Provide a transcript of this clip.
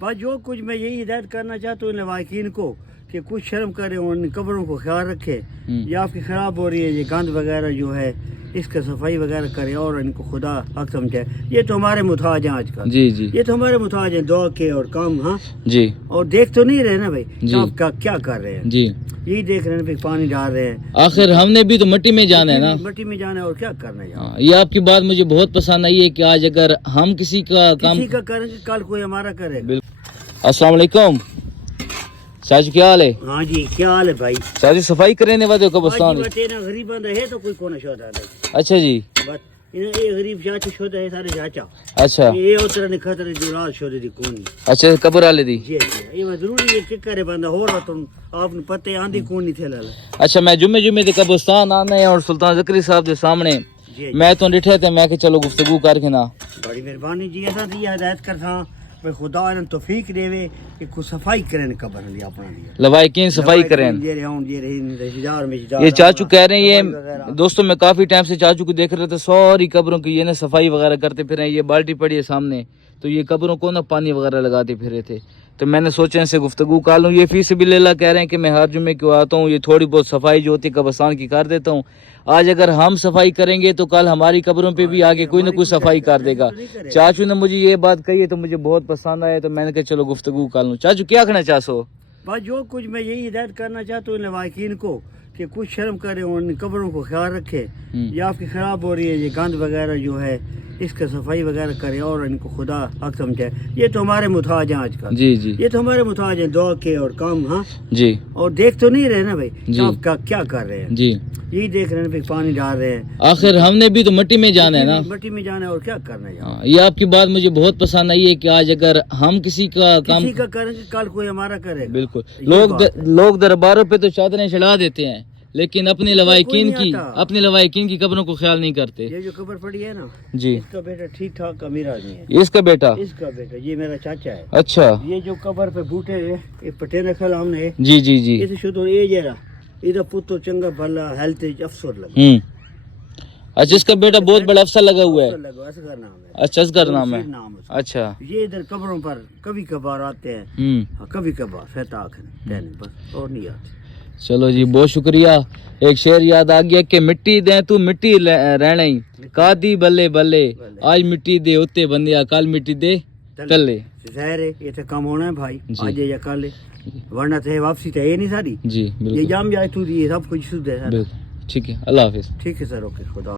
بس جو کچھ میں یہی ہدایت کرنا چاہتا ہوں لواحقین کو کہ کچھ شرم کرے ان قبروں کو خیال رکھے. یہ آپ کی خراب ہو رہی ہے، یہ گند وغیرہ جو ہے اس کا صفائی وغیرہ کرے اور ان کو خدا حق سمجھے. یہ تو ہمارے محتاج ہیں آج کل. جی جی یہ تو ہمارے محتاج ہیں دعا کے اور کام. ہاں جی اور دیکھ تو نہیں رہے نا بھائی جی. آپ کیا کر رہے ہیں. جی یہی دیکھ رہے ہیں کہ پانی ڈال رہے ہیں. آخر ہم نے بھی تو مٹی میں جانا ہے نا. مٹی میں جانا ہے اور کیا کرنا ہے. ہاں، یہ آپ کی بات مجھے بہت پسند آئی ہے کہ آج اگر ہم کسی کا کام کسی کا کریں گے کل کوئی ہمارا کرے گا. السلام علیکم چاچو، کیا حال ہے؟ ہاں جی کیا حال ہے بھائی. چاچو صفائی کرنے والے قبرستان. غریب بندہ ہے تو کوئی کون شودا ہے. اچھا جی. بس یہ غریب چاچا شودا ہے سارے چاچا. اچھا یہ اتر نے خطر جو رات شودا دی کونی. اچھا قبر والے دی. جی جی یہ ضروری ہے کہ کرے بندہ ہو رہا تم آپ نے پتہ آندھی کونی تھے لالا. اچھا میں جمعے دے قبرستان آنا ہے اور سلطان زکری صاحب دے سامنے جی میں تو ڈٹھے تے میں کہ چلو گفتگو کر کے نا. بڑی مہربانی جی. ایسا یہ ہدایت کرتا بھائی خدا انہیں توفیق دے کہ کوئی صفائی کریں قبر لیا اپنا لیا لوائقین صفائی کریں. یہ چاچو کہہ رہے ہیں یہ دوستوں میں کافی ٹائم سے چاچو کو دیکھ رہے تھے ساری قبروں کی یہ نا صفائی وغیرہ کرتے پھر یہ بالٹی پڑی ہے سامنے تو یہ قبروں کو نا پانی وغیرہ لگاتے پھرے تھے تو میں نے سوچا ان سے گفتگو کر لوں. یہ فی سبیل اللہ کہہ رہے ہیں کہ میں ہر جمعے کو آتا ہوں، یہ تھوڑی بہت صفائی جو ہوتی ہے قبرستان کی کر دیتا ہوں. آج اگر ہم صفائی کریں گے تو کل ہماری قبروں پہ بھی آگے کوئی نہ کوئی صفائی کر دے گا. چاچو نے مجھے یہ بات کہی ہے تو مجھے بہت پسند آیا تو میں نے کہا چلو گفتگو کر لوں. چاچو کیا کہنا چاہو؟ بس جو کچھ میں یہی ہدایت کرنا چاہتا ہوں لواحقین کو کہ کچھ شرم کرے ان قبروں کو خیال رکھے. یہ آپ کی خراب ہو رہی ہے، یہ گند وغیرہ جو ہے اس کا صفائی وغیرہ کرے اور ان کو خدا حق سمجھے. یہ تو ہمارے محتاج ہیں آج کل. جی جی. یہ تو ہمارے محتاج ہیں دعا کے اور کام. ہاں جی اور دیکھ تو نہیں رہے نا بھائی جی. آپ کیا کر رہے ہیں. جی یہی دیکھ رہے ہیں کہ پانی ڈال رہے ہیں. آخر ہم نے بھی تو مٹی میں جانا ہے نا. مٹی میں جانا ہے اور کیا کرنا ہے. ہاں، یہ آپ کی بات مجھے بہت پسند آئی ہے کہ آج اگر ہم کسی کا کام کسی کا کریں گے کل کوئی ہمارا کرے گا. بالکل. لوگ درباروں پہ تو چادریں چڑھا دیتے ہیں لیکن اپنے لوائقین کی قبروں کو خیال نہیں کرتے. یہ جو قبر پڑی ہے نا جی اس کا بیٹا ٹھیک ٹھاک امیر آدمی ہے. اس کا بیٹا یہ میرا چاچا ہے. اچھا. یہ جو قبر پہ بوٹے یہ پٹے رکھا ہم نے. جی جی جی. یہ شدہ یہ جرا ادھر پتو چنگا بھلا ہیلتھ افسر لگا. اچھا اس کا بیٹا بہت بڑا افسر لگا ہوا ہے. اصغر نام ہے. اچھا اصغر نام ہے. اچھا. یہ ادھر قبروں پر کبھی کبھار آتے ہیں. کبھی کبھار فیتاق ہے بس اور نہیں آتے. چلو جی بہت شکریہ. ایک شعر یاد آ گیا کہ مٹی دیں تو مٹی رہنا ہی کادی بلے بلے آج مٹی دے اتے بندیا کل مٹی دے تلے. ظاہر ہے یہ تو کم ہونا ہے بھائی آج یا کل ورنہ تو واپسی تو ہے نہیں ساری. جی یہ جام جائے تو یہ سب کچھ سود ہے. ٹھیک ہے. اللہ حافظ. ٹھیک ہے سر. اوکے خدا.